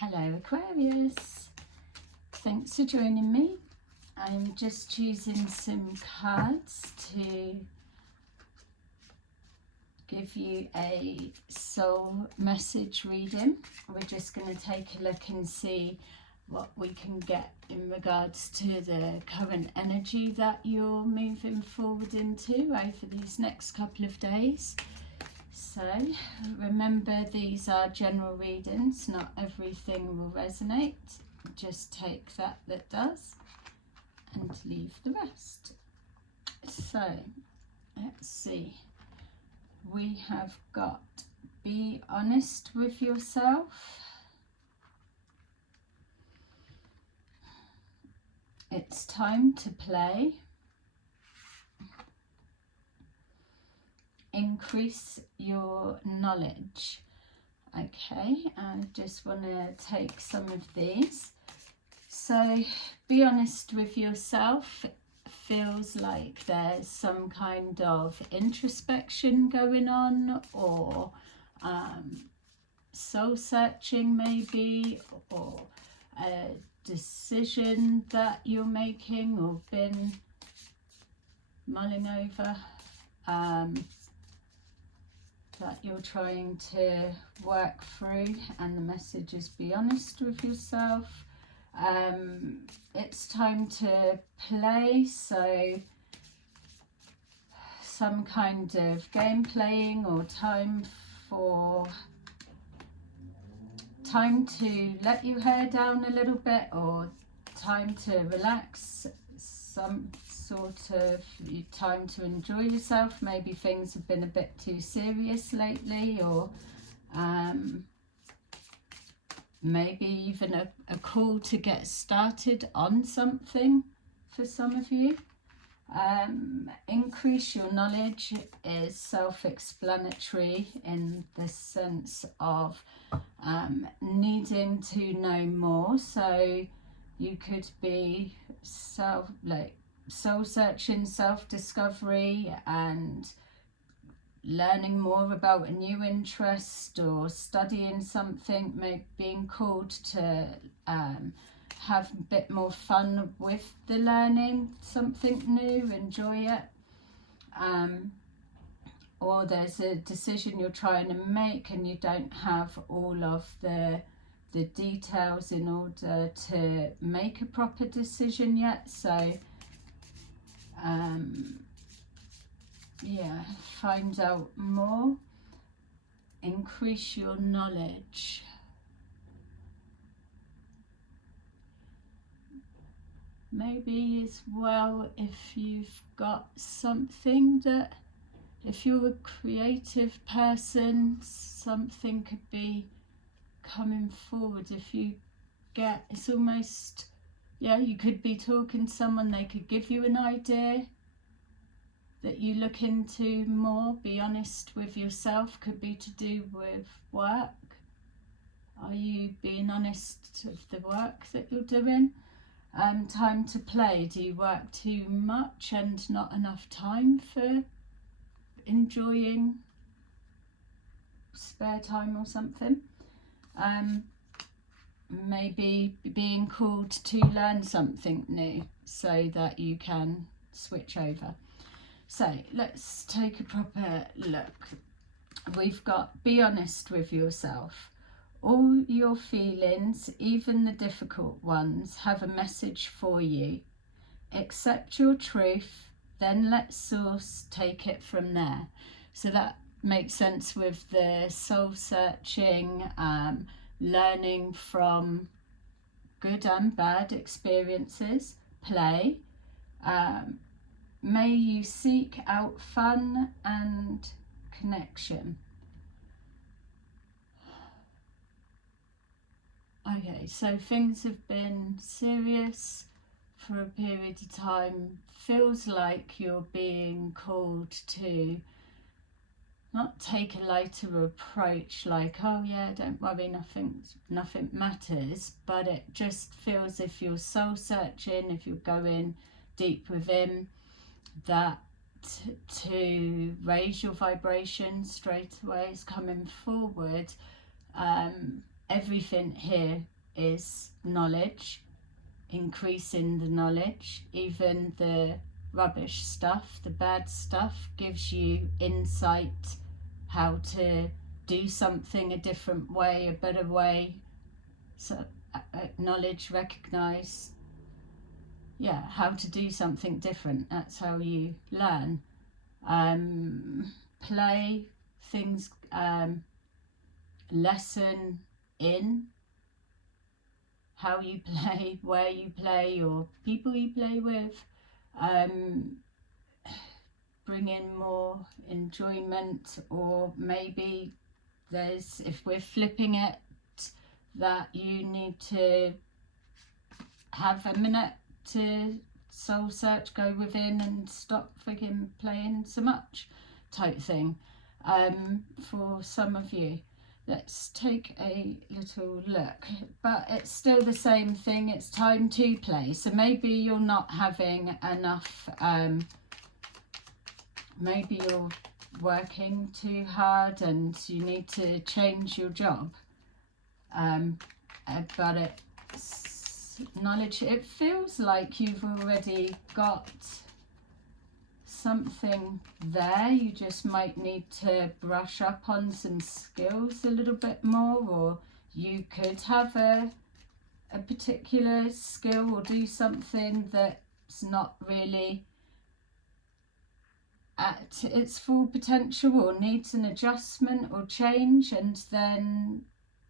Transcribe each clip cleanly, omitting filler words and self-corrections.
Hello Aquarius, thanks for joining me. I'm just choosing some cards to give you a soul message reading. We're just going to take a look and see what we can get in regards to the current energy that you're moving forward into over these next couple of days. So remember, these are general readings, not everything will resonate. Just take that does and leave the rest. So let's see, we have got be honest with yourself. It's time to play. Increase your knowledge. Okay, I just want to take some of these. So be honest with yourself. It feels like there's some kind of introspection going on, or soul searching maybe, or a decision that you're making or been mulling over, that you're trying to work through, and the message is be honest with yourself. It's time to play, so some kind of game playing, or time to let your hair down a little bit, or time to relax, some sort of time to enjoy yourself. Maybe things have been a bit too serious lately, or maybe even a call to get started on something for some of you. Increase your knowledge is self-explanatory in the sense of needing to know more. So you could be soul searching, self-discovery, and learning more about a new interest, or studying something, maybe being called to have a bit more fun with the learning, something new, enjoy it. Or there's a decision you're trying to make and you don't have all of the details in order to make a proper decision yet. So yeah, find out more, increase your knowledge. Maybe as well, if you've got something that, if you're a creative person, something could be coming forward. If you get, it's almost, yeah, you could be talking to someone, they could give you an idea that you look into more. Be honest with yourself could be to do with work. Are you being honest with the work that you're doing? Time to play. Do you work too much and not enough time for enjoying spare time or something? Maybe being called to learn something new so that you can switch over. So let's take a proper look. We've got be honest with yourself. All your feelings, even the difficult ones, have a message for you. Accept your truth, then let source take it from there. So that makes sense with the soul searching, learning from good and bad experiences, play. May you seek out fun and connection. Okay, so things have been serious for a period of time. Feels like you're being called to not take a lighter approach, like, oh yeah, don't worry, nothing matters, but it just feels, if you're soul searching, if you're going deep within, that to raise your vibration straight away is coming forward. everything here is knowledge, increasing the knowledge. Even the rubbish stuff, the bad stuff, gives you insight how to do something a different way, a better way. So acknowledge, recognize, yeah, how to do something different. That's how you learn. Play things, lesson in how you play, where you play, or people you play with. Bring in more enjoyment, or maybe there's, if we're flipping it, that you need to have a minute to soul search, go within and stop freaking playing so much type thing. For some of you, let's take a little look, but it's still the same thing. It's time to play. So maybe you're not having enough, maybe you're working too hard and you need to change your job, but it's knowledge. It feels like you've already got something there. You just might need to brush up on some skills a little bit more, or you could have a particular skill or do something that's not really at its full potential, or needs an adjustment or change, and then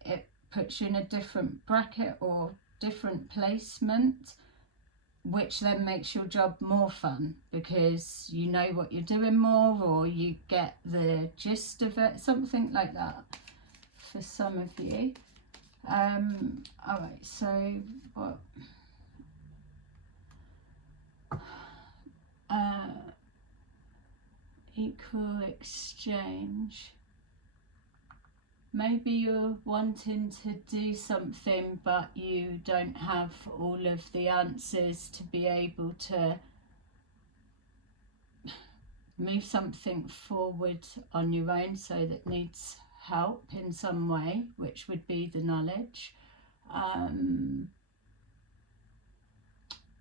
it puts you in a different bracket or different placement, which then makes your job more fun because you know what you're doing more, or you get the gist of it, something like that for some of you. All right, so what? Equal exchange. Maybe you're wanting to do something, but you don't have all of the answers to be able to move something forward on your own, so that needs help in some way, which would be the knowledge.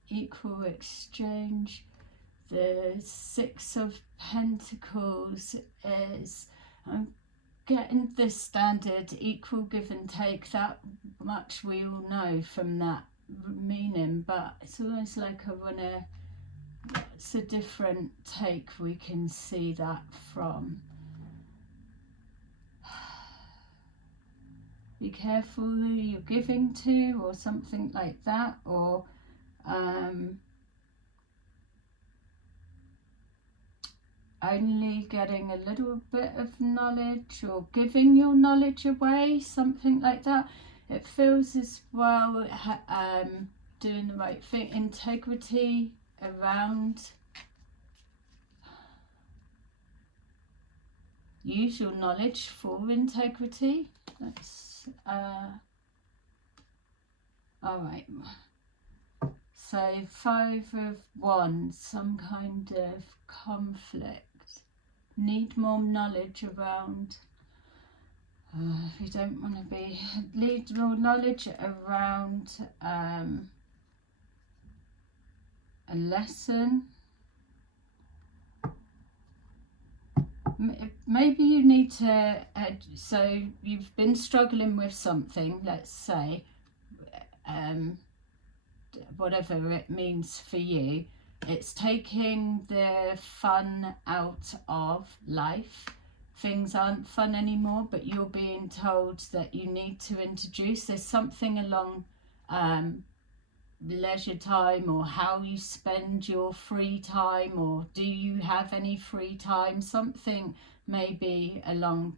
Equal exchange. The Six of Pentacles is, I'm getting the standard equal give and take. That much we all know from that meaning, but it's almost like I want to, it's a different take we can see that from. Be careful who you're giving to, or something like that, or only getting a little bit of knowledge, or giving your knowledge away, something like that. It feels as well doing the right thing, integrity around. Use your knowledge for integrity. That's all right. So 5 of Wands, some kind of conflict. Need more knowledge around. We don't want to be. Need more knowledge around a lesson. Maybe you need to. So you've been struggling with something. Let's say. Whatever it means for you, it's taking the fun out of life. Things aren't fun anymore, but you're being told that you need to introduce, there's something along leisure time, or how you spend your free time, or do you have any free time, something maybe along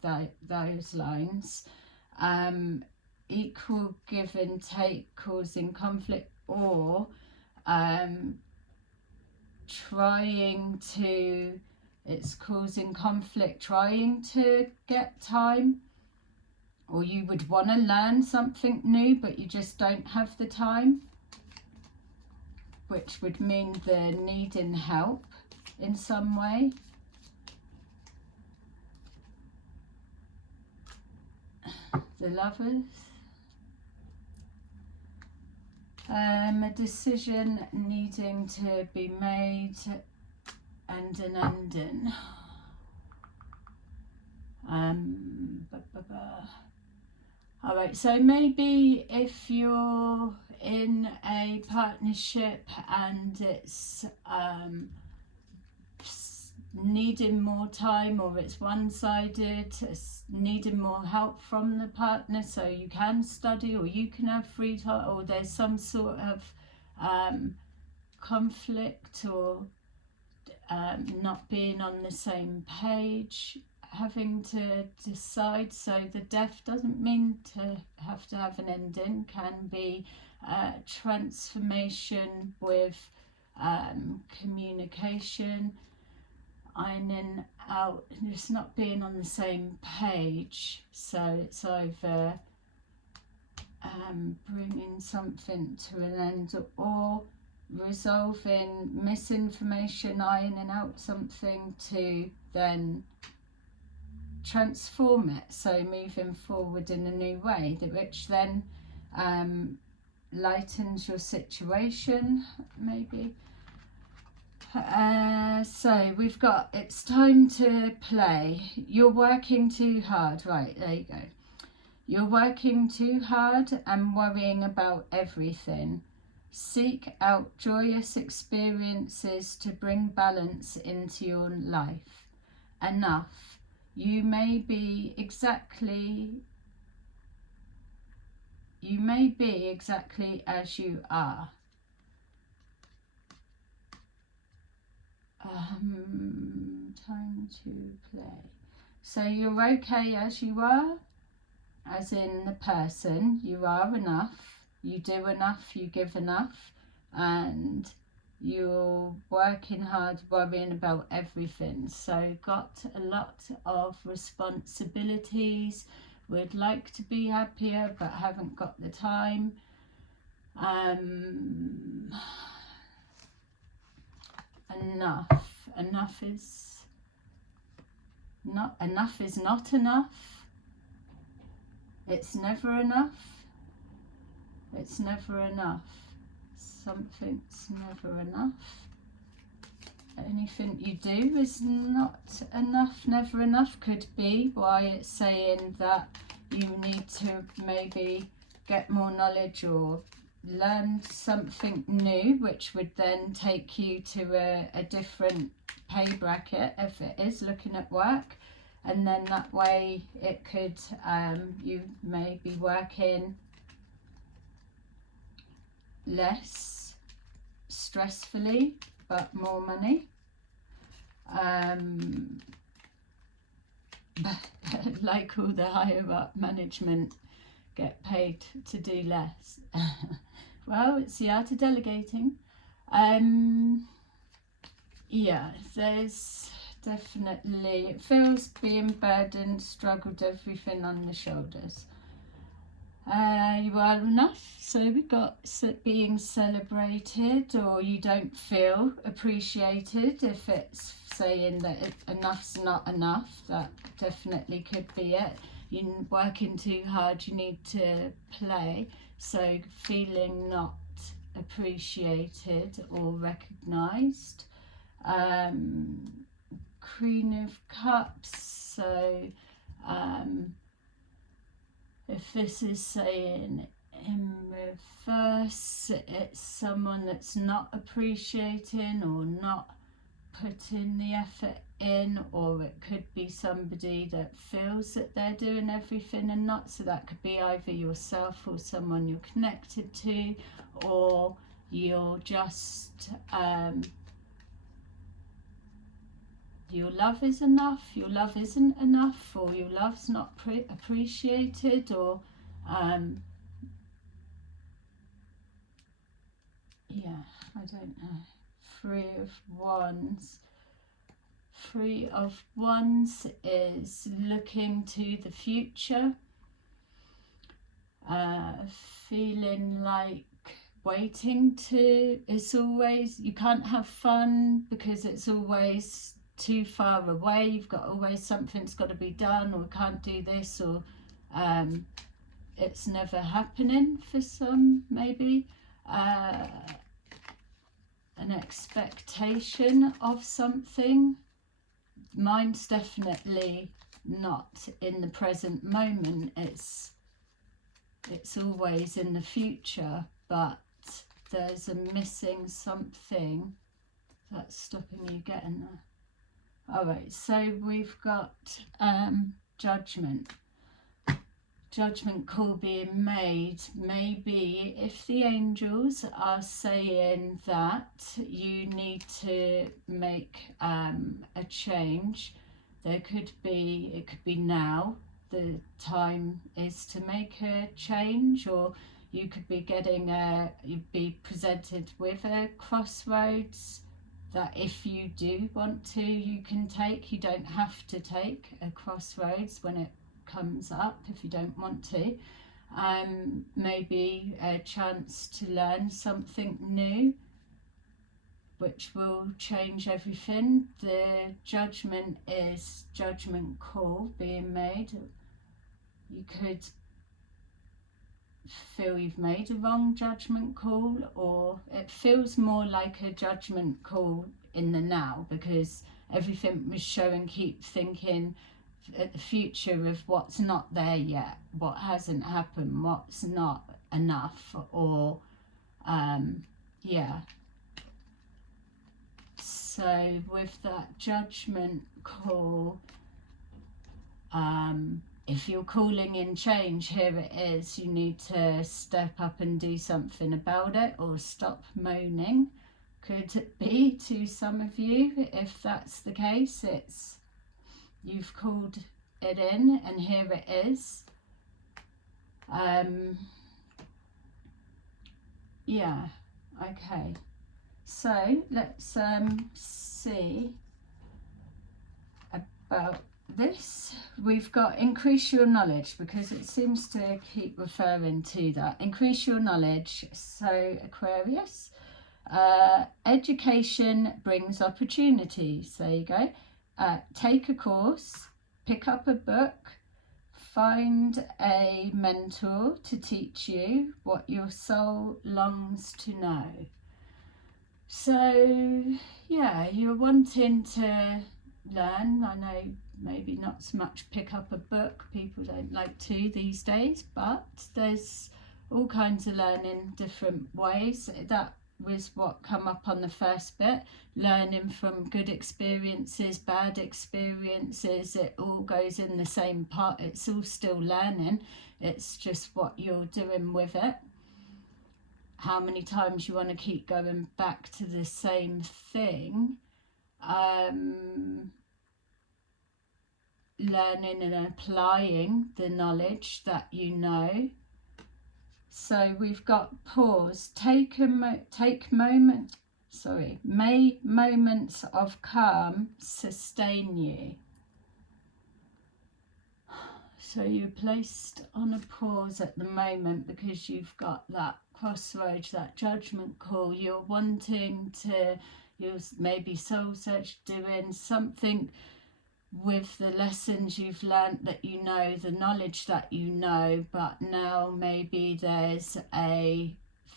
those lines. Equal give and take, causing conflict, or trying to, it's causing conflict, trying to get time, or you would want to learn something new but you just don't have the time, which would mean the needing help in some way. The Lovers. A decision needing to be made and an ending. Alright, so maybe if you're in a partnership and it's needing more time, or it's one-sided, it's needing more help from the partner so you can study or you can have free time, or there's some sort of conflict or not being on the same page, having to decide. So the death doesn't mean to have an ending, can be transformation with communication, ironing out, just not being on the same page. So it's either bringing something to an end or resolving misinformation, ironing out something to then transform it, so moving forward in a new way, which then lightens your situation, maybe. So we've got, it's time to play. You're working too hard. Right, there you go. You're working too hard and worrying about everything. Seek out joyous experiences to bring balance into your life. Enough. You may be exactly as you are. Time to play. So you're okay as you are, as in the person. You are enough. You do enough. You give enough. And you're working hard, worrying about everything. So got a lot of responsibilities. Would like to be happier but haven't got the time. Enough is not enough. It's never enough. It's never enough. Something's never enough. Anything you do is not enough. Never enough could be why it's saying that you need to maybe get more knowledge or learn something new, which would then take you to a different pay bracket if it is looking at work, and then that way it could you may be working less stressfully but more money. Like all the higher up management get paid to do less. Well, it's the art of delegating. Yeah, there's definitely, it feels being burdened, struggled, everything on the shoulders. You are enough, so we've got being celebrated, or you don't feel appreciated. If it's saying that enough's not enough, that definitely could be it. You're working too hard, you need to play, so feeling not appreciated or recognised. Queen of Cups, so if this is saying in reverse, it's someone that's not appreciating or not putting the effort in, or it could be somebody that feels that they're doing everything and not. So that could be either yourself or someone you're connected to, or you're just your love is enough, your love isn't enough, or your love's not appreciated, or yeah, I don't know. Three of Wands is looking to the future, feeling like waiting to, it's always, you can't have fun because it's always too far away. You've got always something's got to be done, or can't do this, or it's never happening for some maybe. an expectation of something. Mine's definitely not in the present moment. It's always in the future, but there's a missing something that's stopping you getting there. All right, so we've got judgment. Judgment call being made. Maybe if the angels are saying that you need to make a change, it could be now. The time is to make a change, or you could be you'd be presented with a crossroads that if you do want to, you can take. You don't have to take a crossroads when it comes up if you don't want to. Maybe a chance to learn something new which will change everything. The judgment is judgment call being made. You could feel you've made a wrong judgment call, or it feels more like a judgment call in the now, because everything was showing, keep thinking at the future of what's not there yet, what hasn't happened, what's not enough, or yeah. So with that judgment call, if you're calling in change, here it is. You need to step up and do something about it, or stop moaning. Could it be to some of you? If that's the case, you've called it in, and here it is. Yeah, okay. So let's see about this. We've got increase your knowledge, because it seems to keep referring to that. Increase your knowledge. So Aquarius, education brings opportunities. There you go. Take a course, pick up a book, find a mentor to teach you what your soul longs to know. So yeah, you're wanting to learn. I know maybe not so much pick up a book, people don't like to these days, but there's all kinds of learning different ways. That was what come up on the first bit, learning from good experiences, bad experiences. It all goes in the same part. It's all still learning, it's just what you're doing with it. How many times you want to keep going back to the same thing. Learning and applying the knowledge that you know. So we've got pause. May moments of calm sustain you. So you're placed on a pause at the moment because you've got that crossroads, that judgment call. You're wanting to, you're maybe soul search, doing something with the lessons you've learnt, that you know, the knowledge that you know, but now maybe there's a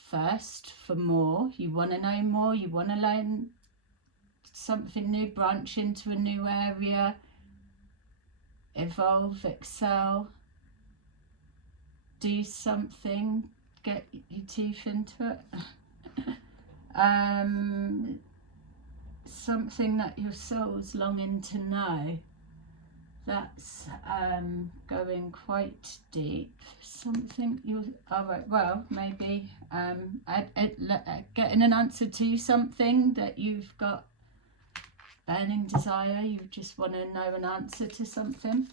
thirst for more. You want to know more, you want to learn something new, branch into a new area, evolve, excel, do something, get your teeth into it. Something that your soul's longing to know. That's going quite deep. Something you're, all right, well, maybe getting an answer to something that you've got burning desire. You just want to know an answer to something.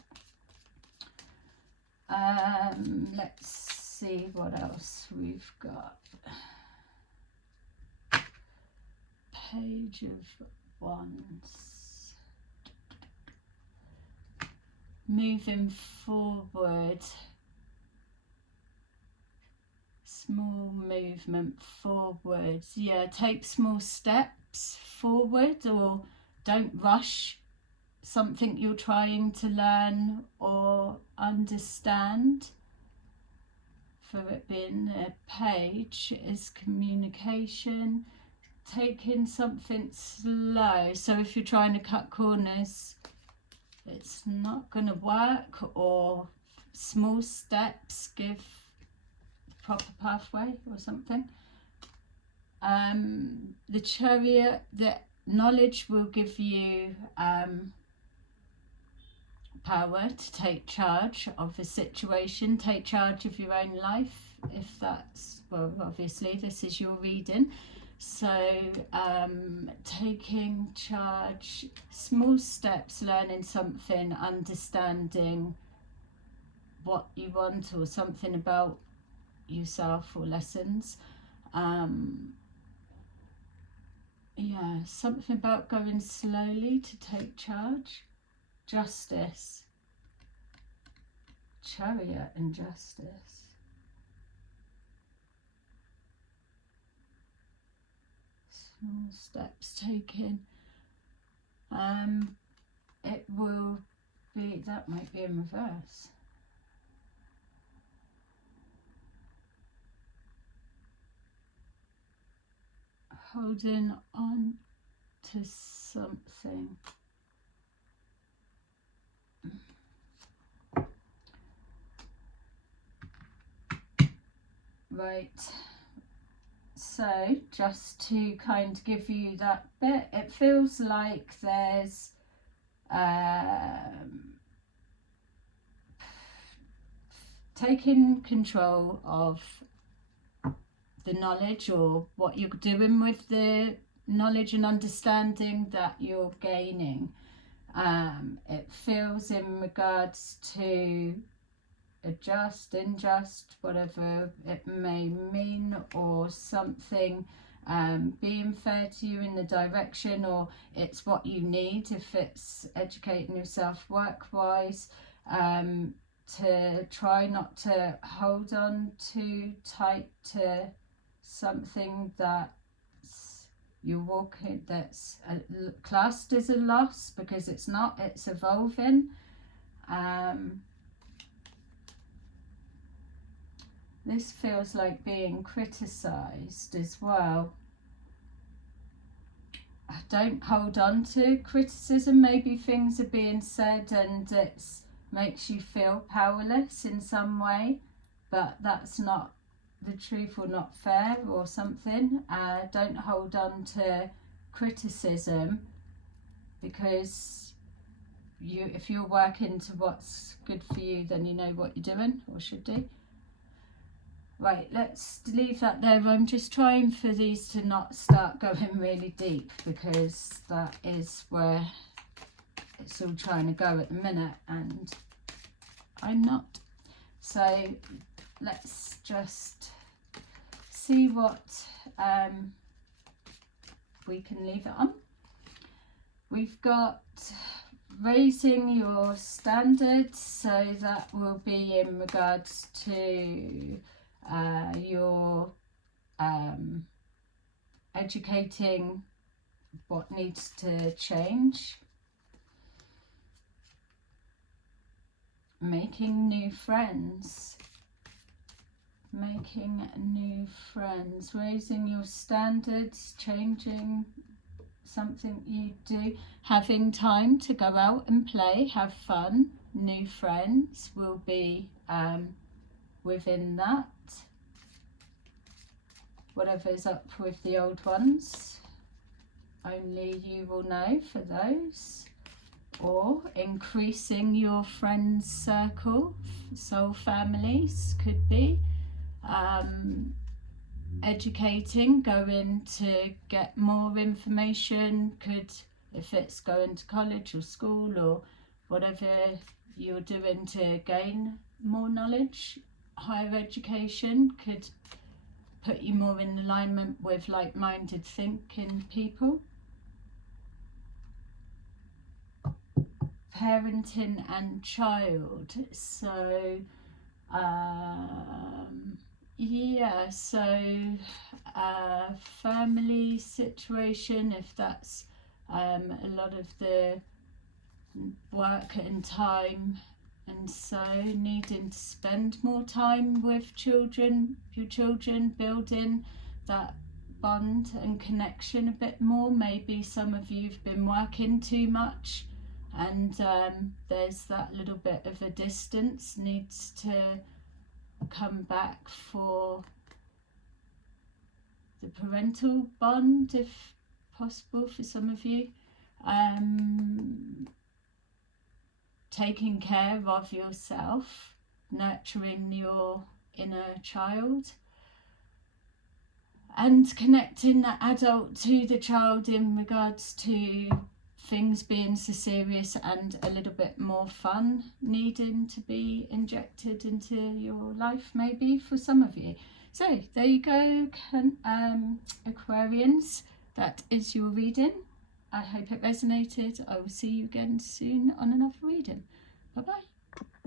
Let's see what else we've got. Page of Wands. Moving forward. Small movement forwards. Yeah, take small steps forward, or don't rush something you're trying to learn or understand. For it being a Page is communication, taking something slow. So if you're trying to cut corners, it's not going to work, or small steps give proper pathway or something. The Chariot, the knowledge will give you power to take charge of a situation, take charge of your own life, if that's, well, obviously this is your reading. So taking charge, small steps, learning something, understanding what you want or something about yourself, or lessons. Yeah, something about going slowly to take charge. Justice, Chariot and Justice. Small steps taken. It will be, that might be in reverse. Holding on to something. Right, so just to kind of give you that bit, it feels like there's taking control of the knowledge, or what you're doing with the knowledge and understanding that you're gaining. It feels in regards to adjust, unjust, whatever it may mean, or something being fair to you in the direction, or it's what you need if it's educating yourself work-wise, to try not to hold on too tight to something that you're walking, that's classed as a loss, because it's not, it's evolving. This feels like being criticised as well. Don't hold on to criticism. Maybe things are being said and it makes you feel powerless in some way, but that's not the truth, or not fair, or something. Don't hold on to criticism, because if you're working to what's good for you, then you know what you're doing, or should do. Right, let's leave that there. I'm just trying for these to not start going really deep, because that is where it's all trying to go at the minute, and I'm not. So let's just see what we can leave it on. We've got raising your standards, so that will be in regards to your educating what needs to change, making new friends, raising your standards, changing something you do, having time to go out and play, have fun. New friends will be within that. Whatever's up with the old ones, only you will know for those. Or increasing your friends circle, soul families could be. Educating, going to get more information, could, if it's going to college or school or whatever you're doing to gain more knowledge. Higher education could put you more in alignment with like-minded thinking people. Parenting and child, so yeah, so family situation, if that's a lot of the work and time And so needing to spend more time with children, your children, building that bond and connection a bit more. Maybe some of you've been working too much, and there's that little bit of a distance needs to come back for the parental bond, if possible, for some of you. Taking care of yourself, nurturing your inner child, and connecting the adult to the child in regards to things being so serious and a little bit more fun needing to be injected into your life, maybe, for some of you. So there you go, Aquarians, that is your reading. I hope it resonated. I will see you again soon on another reading. Bye bye.